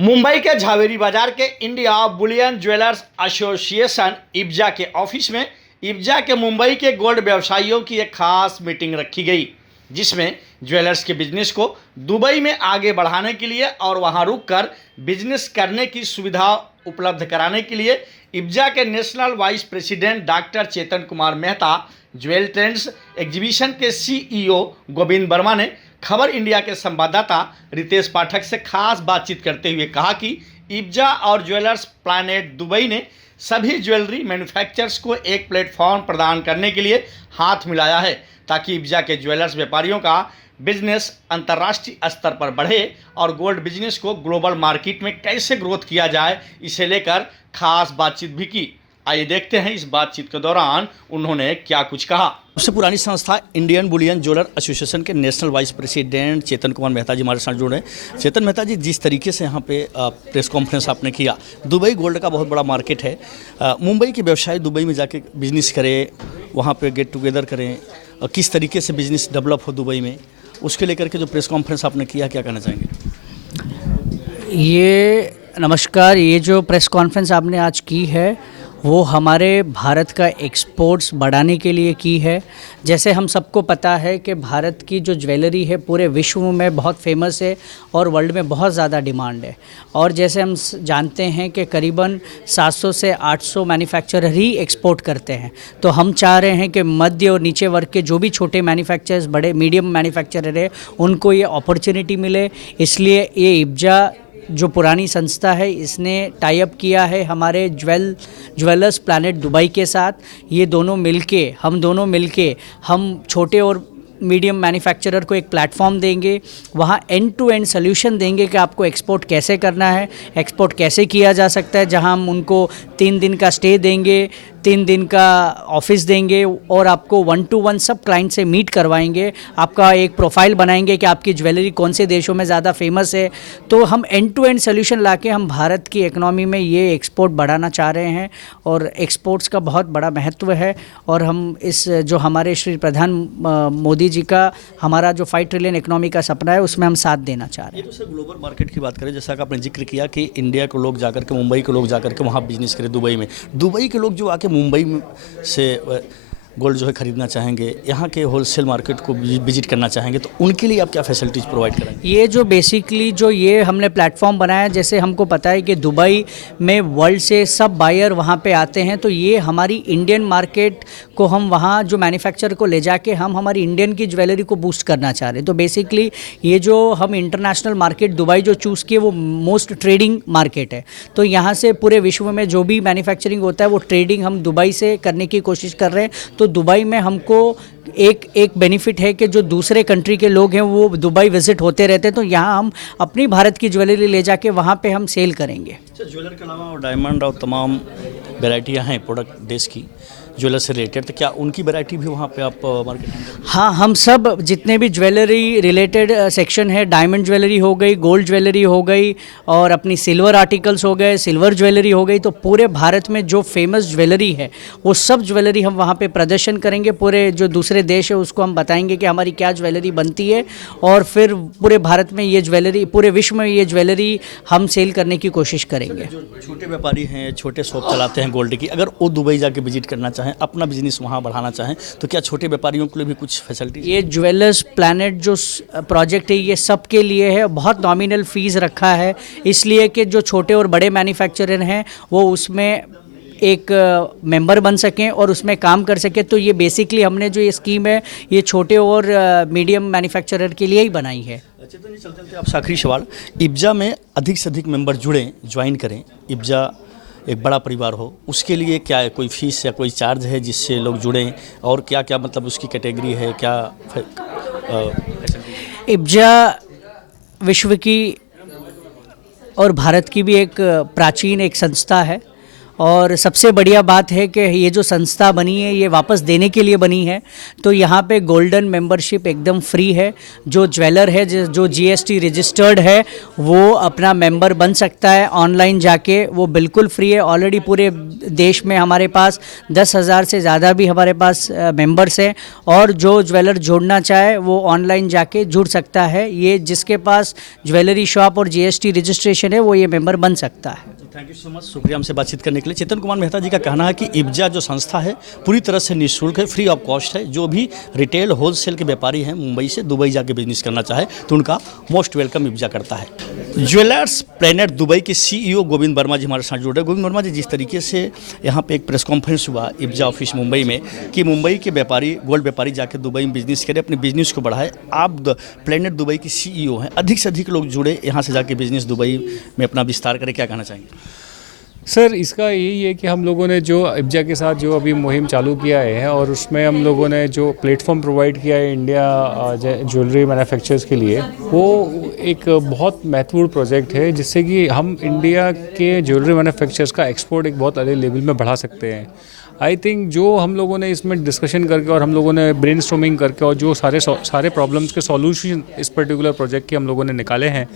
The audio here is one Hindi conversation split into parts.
मुंबई के झावेरी बाजार के इंडिया बुलियन ज्वेलर्स एसोसिएशन इब्जा के ऑफिस में इब्जा के मुंबई के गोल्ड व्यवसायियों की एक खास मीटिंग रखी गई, जिसमें ज्वेलर्स के बिजनेस को दुबई में आगे बढ़ाने के लिए और वहां रुककर बिजनेस करने की सुविधा उपलब्ध कराने के लिए इब्जा के national vice president doctor Chetan Kumar Mehta, jewel trends exhibition के सीईओ गोविंद वर्मा ने खबर इंडिया के संवाददाता रितेश पाठक से खास बातचीत करते हुए कहा कि इब्जा और ज्वेलर्स प्लैनेट दुबई ने सभी ज्वेलरी मैन्युफैक्चरर्स को एक प्लेटफॉर्म प्रदान करने के लिए हाथ मिलाया है, ताकि इब्जा के ज्वेलर्स व्यापारियों का बिजनेस अंतर्राष्ट्रीय स्तर पर बढ़े और गोल्ड बिजनेस को ग्लोबल मार्केट में कैसे ग्रोथ किया जाए, इसे लेकर खास बातचीत भी की। आइए देखते हैं इस बातचीत के दौरान उन्होंने क्या कुछ कहा। सबसे पुरानी संस्था इंडियन बुलियन ज्वेलर एसोसिएशन के नेशनल वाइस प्रेसिडेंट चेतन कुमार मेहता जी हमारे साथ जुड़े हैं। चेतन मेहता जी, जिस तरीके से यहाँ पे प्रेस कॉन्फ्रेंस आपने किया, दुबई गोल्ड का बहुत बड़ा मार्केट है, मुंबई के व्यवसायी दुबई में जाके बिजनेस करें, वहाँ पे गेट टुगेदर करें, किस तरीके से बिजनेस डेवलप हो दुबई में, उसके लेकर के जो प्रेस कॉन्फ्रेंस आपने किया, क्या कहना चाहेंगे? नमस्कार। ये जो प्रेस कॉन्फ्रेंस आपने आज की है वो हमारे भारत का एक्सपोर्ट्स बढ़ाने के लिए की है। जैसे हम सबको पता है कि भारत की जो ज्वेलरी है पूरे विश्व में बहुत फेमस है और वर्ल्ड में बहुत ज़्यादा डिमांड है। और जैसे हम जानते हैं कि करीबन 700 से 800 मैन्युफैक्चरर ही एक्सपोर्ट करते हैं, तो हम चाह रहे हैं कि मध्य और नीचे वर्ग के जो भी छोटे मैन्युफैक्चरर्स, बड़े मीडियम मैन्युफैक्चरर है, उनको ये अपॉर्चुनिटी मिले। इसलिए ये इब्जा जो पुरानी संस्था है, इसने टाई अप किया है हमारे ज्वेलर्स प्लैनेट दुबई के साथ। ये हम दोनों मिलके हम छोटे और मीडियम मैन्युफैक्चरर को एक प्लेटफॉर्म देंगे, वहाँ एंड टू एंड सोल्यूशन देंगे कि आपको एक्सपोर्ट कैसे करना है, एक्सपोर्ट कैसे किया जा सकता है, जहाँ हम उनको 3 दिन का स्टे देंगे, 3 दिन का ऑफिस देंगे और आपको 1-to-1 सब क्लाइंट से मीट करवाएंगे। आपका एक प्रोफाइल बनाएंगे कि आपकी ज्वेलरी कौन से देशों में ज़्यादा फेमस है। तो हम एंड टू एंड सोल्यूशन लाके हम भारत की इकनॉमी में ये एक्सपोर्ट बढ़ाना चाह रहे हैं और एक्सपोर्ट्स का बहुत बड़ा महत्व है। और हम इस जो हमारे श्री प्रधान मोदी जी का हमारा जो 5 ट्रिलियन इकनॉमी का सपना है, उसमें हम साथ देना चाह रहे हैं। ये तो सर ग्लोबल मार्केट की बात करें, जैसा कि आपने जिक्र किया कि इंडिया के लोग जाकर के, मुंबई के लोग जाकर के वहाँ बिजनेस करें दुबई में, दुबई के लोग जो आके मुंबई से गोल्ड जो है खरीदना चाहेंगे, यहाँ के होलसेल मार्केट को विजिट करना चाहेंगे, तो उनके लिए आप क्या फैसिलिटीज़ प्रोवाइड करेंगे? ये जो बेसिकली जो ये हमने प्लेटफॉर्म बनाया, जैसे हमको पता है कि दुबई में वर्ल्ड से सब बायर वहाँ पे आते हैं, तो ये हमारी इंडियन मार्केट को हम वहाँ जो मैन्युफैक्चर को ले जाके हम हमारी इंडियन की ज्वेलरी को बूस्ट करना चाह रहे हैं। तो बेसिकली ये जो हम इंटरनेशनल मार्केट दुबई जो चूज़ किए वो मोस्ट ट्रेडिंग मार्केट है। तो यहाँ से पूरे विश्व में जो भी मैन्युफैक्चरिंग होता है वो ट्रेडिंग हम दुबई से करने की कोशिश कर रहे हैं। तो दुबई में हमको एक बेनिफिट है कि जो दूसरे कंट्री के लोग हैं वो दुबई विजिट होते रहते हैं, तो यहाँ हम अपनी भारत की ज्वेलरी ले जाके वहाँ पे हम सेल करेंगे। ज्वेलर के अलावा डायमंड और तमाम वैरायटियाँ हैं प्रोडक्ट देश की ज्वेलर से रिलेटेड, तो क्या उनकी वैरायटी भी वहाँ पे आप मार्केट में? हाँ, हम सब जितने भी ज्वेलरी रिलेटेड सेक्शन है, डायमंड ज्वेलरी हो गई, गोल्ड ज्वेलरी हो गई और अपनी सिल्वर आर्टिकल्स हो गए, सिल्वर ज्वेलरी हो गई, तो पूरे भारत में जो फेमस ज्वेलरी है वो सब ज्वेलरी हम वहाँ पे प्रदर्शन करेंगे। पूरे जो दूसरे देश है उसको हम बताएंगे कि हमारी क्या ज्वेलरी बनती है और फिर पूरे भारत में ये ज्वेलरी, पूरे विश्व में ये ज्वेलरी हम सेल करने की कोशिश करेंगे। जो छोटे व्यापारी हैं, छोटे शॉप चलाते हैं गोल्ड की, अगर वो दुबई जाके विजिट करना चाहें, अपना बिजनेस वहाँ बढ़ाना चाहें, तो क्या छोटे व्यापारियों के लिए भी कुछ फैसिलिटी? ये ज्वेलर्स प्लैनेट जो प्रोजेक्ट है ये सब के लिए है। बहुत नॉमिनल फीस रखा है, इसलिए कि जो छोटे और बड़े मैन्युफैक्चरर हैं वो उसमें एक मेंबर बन सकें और उसमें काम कर सकें। तो ये बेसिकली हमने जो ये स्कीम है ये छोटे और मीडियम मैन्युफैक्चरर के लिए ही बनाई है। चेतन जी, चलते आप आखिरी सवाल, इब्जा में अधिक से अधिक मेंबर जुड़ें, ज्वाइन करें, इब्जा एक बड़ा परिवार हो, उसके लिए क्या कोई फीस या कोई चार्ज है जिससे लोग जुड़ें, और क्या क्या मतलब उसकी कैटेगरी है, क्या? इब्जा विश्व की और भारत की भी एक प्राचीन एक संस्था है और सबसे बढ़िया बात है कि ये जो संस्था बनी है ये वापस देने के लिए बनी है। तो यहाँ पे गोल्डन मेंबरशिप एकदम फ्री है। जो ज्वेलर है जो जीएसटी रजिस्टर्ड है वो अपना मेंबर बन सकता है ऑनलाइन जाके, वो बिल्कुल फ्री है। ऑलरेडी पूरे देश में हमारे पास 10,000 से ज़्यादा भी हमारे पास मेंबर्स हैं, और जो ज्वेलर जोड़ना चाहे वो ऑनलाइन जाके जुड़ सकता है। ये जिसके पास ज्वेलरी शॉप और जीएसटी रजिस्ट्रेशन है वो ये मेंबर बन सकता है। थैंक यू सो मच, शुक्रिया हमसे बातचीत करने के लिए। चेतन कुमार मेहता जी का कहना है कि इब्जा जो संस्था है पूरी तरह से निःशुल्क है, फ्री ऑफ कॉस्ट है। जो भी रिटेल होलसेल के व्यापारी हैं मुंबई से दुबई जाके बिजनेस करना चाहे तो उनका मोस्ट वेलकम इब्जा करता है। ज्वेलर्स प्लेनेट दुबई के सीईओ गोविंद वर्मा जी हमारे साथ जुड़ रहे हैं। गोविंद वर्मा जी, जिस तरीके से यहाँ पे एक प्रेस कॉन्फ्रेंस हुआ इब्जा ऑफिस मुंबई में कि मुंबई के व्यापारी गोल्ड व्यापारी जाके दुबई में बिजनेस करें, अपने बिजनेस को बढ़ाए, आप प्लेनेट दुबई के सीईओ हैं, अधिक से अधिक लोग जुड़े यहाँ से जाके बिजनेस दुबई में अपना विस्तार करें, क्या कहना चाहेंगे? सर, इसका यही है कि हम लोगों ने जो इब्जा के साथ जो अभी मुहिम चालू किया है और उसमें हम लोगों ने जो प्लेटफॉर्म प्रोवाइड किया है इंडिया ज्वेलरी मैन्युफैक्चरर्स के लिए, वो एक बहुत महत्वपूर्ण प्रोजेक्ट है जिससे कि हम इंडिया के ज्वेलरी मैन्युफैक्चरर्स का एक्सपोर्ट एक बहुत अलग लेवल में बढ़ा सकते हैं। आई थिंक जो हम लोगों ने इसमें डिस्कशन करके और हम लोगों ने ब्रेनस्टॉर्मिंग करके और जो सारे प्रॉब्लम्स के सॉल्यूशन इस पर्टिकुलर प्रोजेक्ट के हम लोगों ने निकाले हैं,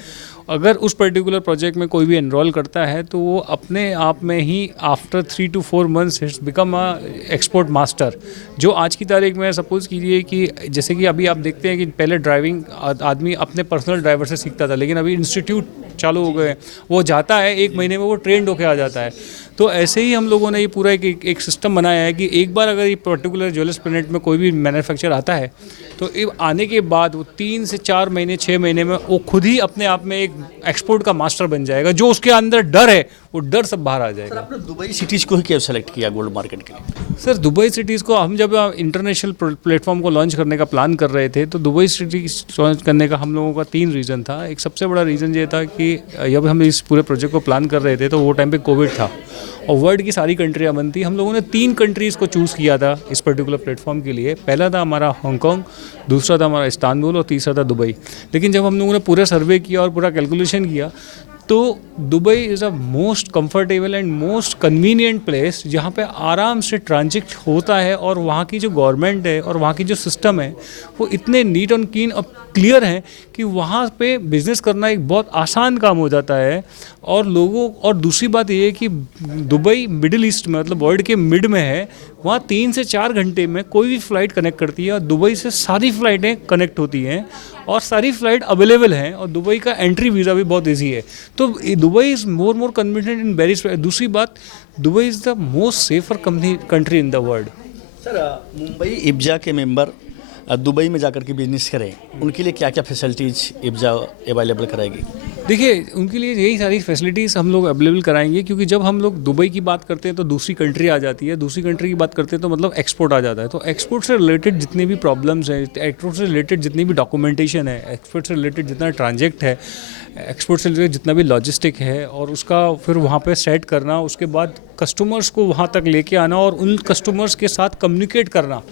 अगर उस पर्टिकुलर प्रोजेक्ट में कोई भी एनरोल करता है तो वो अपने आप में ही after 3 to 4 months it's become a export master. जो आज की तारीख में सपोज़ कीजिए कि जैसे कि अभी आप देखते हैं कि पहले ड्राइविंग आदमी अपने पर्सनल ड्राइवर से सीखता था, लेकिन अभी इंस्टीट्यूट चालू हो गए, वो जाता है 1 महीने में वो ट्रेंड होके आ जाता है। तो ऐसे ही हम लोगों ने ये पूरा एक सिस्टम बनाया है कि एक बार अगर ये पर्टिकुलर ज्वेलर्स प्लेनेट में कोई भी मैन्युफैक्चर आता है तो आने के बाद वो 3 से 4 महीने 6 महीने में वो खुद ही अपने आप में एक एक्सपोर्ट का मास्टर बन जाएगा। जो उसके अंदर डर है वो डर सब बाहर आ जाएगा। सर, आपने दुबई सिटीज़ को ही क्यों सेलेक्ट किया गोल्ड मार्केट के लिए? सर, दुबई सिटीज़ को हम जब इंटरनेशनल प्लेटफॉर्म को लॉन्च करने का प्लान कर रहे थे तो दुबई सिटीज़ लॉन्च करने का हम लोगों का 3 रीज़न था। एक सबसे बड़ा रीज़न ये था कि जब हम इस पूरे प्रोजेक्ट को प्लान कर रहे थे तो वो टाइम पे कोविड था और वर्ल्ड की सारी कंट्रियाँ बंद थी। हम लोगों ने 3 कंट्रीज़ को चूज़ किया था इस पर्टिकुलर प्लेटफॉर्म के लिए। पहला था हमारा हांगकॉन्ग, दूसरा था हमारा इस्तांबुल और तीसरा था दुबई। लेकिन जब हम लोगों ने पूरा सर्वे किया और पूरा कैलकुलेशन किया तो Dubai is a most comfortable and most convenient place जहाँ पे आराम से ट्रांजिट होता है, और वहाँ की जो गवर्नमेंट है और वहाँ की जो सिस्टम है वो इतने नीट एंड क्लीन और क्लियर हैं कि वहाँ पे बिज़नेस करना एक बहुत आसान काम हो जाता है। और दूसरी बात ये है कि दुबई मिडिल ईस्ट में, मतलब वर्ल्ड के मिड में है, वहाँ 3 से 4 घंटे में कोई भी फ़्लाइट कनेक्ट करती है और दुबई से सारी फ़्लाइटें कनेक्ट होती हैं और सारी फ़्लाइट अवेलेबल हैं और दुबई का एंट्री वीज़ा भी बहुत ईजी है। तो Dubai is more convenient in very. दूसरी बात, Dubai is the most safer country in the world. Sir, Mumbai IBJA के मेंबर दुबई में जाकर के बिजनेस करें, उनके लिए क्या क्या फैसिलिटीज़ इब्जा अवेलेबल कराएगी? देखिए, उनके लिए यही सारी फैसिलिटीज़ हम लोग अवेलेबल कराएंगे, क्योंकि जब हम लोग दुबई की बात करते हैं तो दूसरी कंट्री आ जाती है, दूसरी कंट्री की बात करते हैं तो मतलब एक्सपोर्ट आ जाता है। तो एक्सपोर्ट से रिलेटेड जितनी भी प्रॉब्लम्स हैं, एक्सपोर्ट से रिलेटेड जितनी भी डॉक्यूमेंटेशन है, एक्सपोर्ट से रिलेटेड जितना ट्रांजेक्ट है, एक्सपोर्ट से रिलेटेड जितना भी लॉजिस्टिक है, और उसका फिर वहाँ पे सेट करना, उसके बाद कस्टमर्स को वहाँ तक लेके आना और उन कस्टमर्स के साथ कम्युनिकेट करना,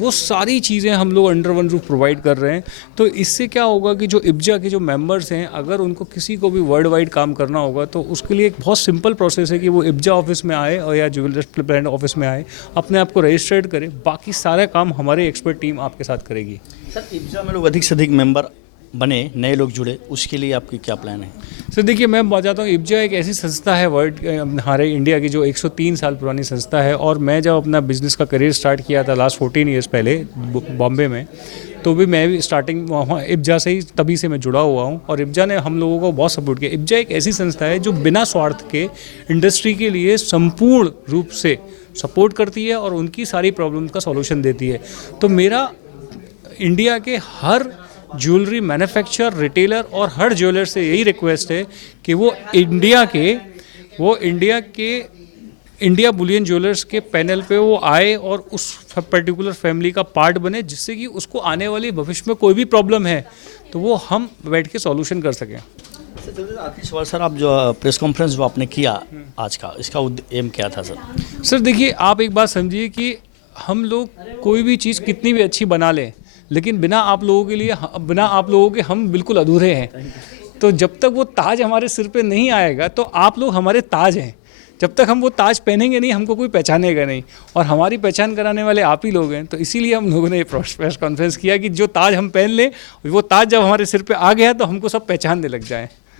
वो सारी चीज़ें हम लोग अंडर वन रूफ प्रोवाइड कर रहे हैं। तो इससे क्या होगा कि जो इब्जा के जो मेंबर्स हैं, अगर उनको किसी को भी वर्ल्ड वाइड काम करना होगा तो उसके लिए एक बहुत सिंपल प्रोसेस है कि वो इब्जा ऑफिस में आए और या ज्वेलर्स प्लेनेट ऑफिस में आए, अपने आप को रजिस्टर्ड करें, बाकी सारा काम हमारे एक्सपर्ट टीम आपके साथ करेगी। सर, इब्जा में लोग अधिक से अधिक मेंबर बने, नए लोग जुड़े, उसके लिए आपकी क्या प्लान है? सर देखिए, मैं बताता हूँ, इब्जा एक ऐसी संस्था है वर्ल्ड हमारे इंडिया की जो 103 साल पुरानी संस्था है। और मैं जब अपना बिज़नेस का करियर स्टार्ट किया था लास्ट 14 ईयर्स पहले बॉम्बे में, तो भी मैं भी स्टार्टिंग वहाँ इब्जा से ही, तभी से मैं जुड़ा हुआ हूँ और इब्जा ने हम लोगों को बहुत सपोर्ट किया। इब्जा एक ऐसी संस्था है जो बिना स्वार्थ के इंडस्ट्री के लिए संपूर्ण रूप से सपोर्ट करती है और उनकी सारी प्रॉब्लम का सॉल्यूशन देती है। तो मेरा इंडिया के हर ज्वेलरी मैन्युफैक्चरर, रिटेलर और हर ज्वेलर से यही रिक्वेस्ट है कि वो इंडिया बुलियन ज्वेलर्स के पैनल पे वो आए और उस पर्टिकुलर फैमिली का पार्ट बने, जिससे कि उसको आने वाली भविष्य में कोई भी प्रॉब्लम है तो वो हम बैठ के सॉल्यूशन कर सकें। आखिरी सवाल सर, आप जो प्रेस कॉन्फ्रेंस जो आपने किया आज का, इसका एम क्या था सर? सर देखिए, आप एक बात समझिए कि हम लोग कोई भी चीज़ कितनी भी अच्छी बना लें, लेकिन बिना आप लोगों के हम बिल्कुल अधूरे हैं। तो जब तक वो ताज हमारे सिर पे नहीं आएगा तो आप लोग हमारे ताज हैं। जब तक हम वो ताज पहनेंगे नहीं हमको कोई पहचानेगा नहीं, और हमारी पहचान कराने वाले आप ही लोग हैं। तो इसीलिए हम लोगों ने ये प्रेस कॉन्फ्रेंस किया कि जो ताज हम पहन लें, वो ताज जब हमारे सिर पे आ गया तो हमको सब पहचानने लग जाएं।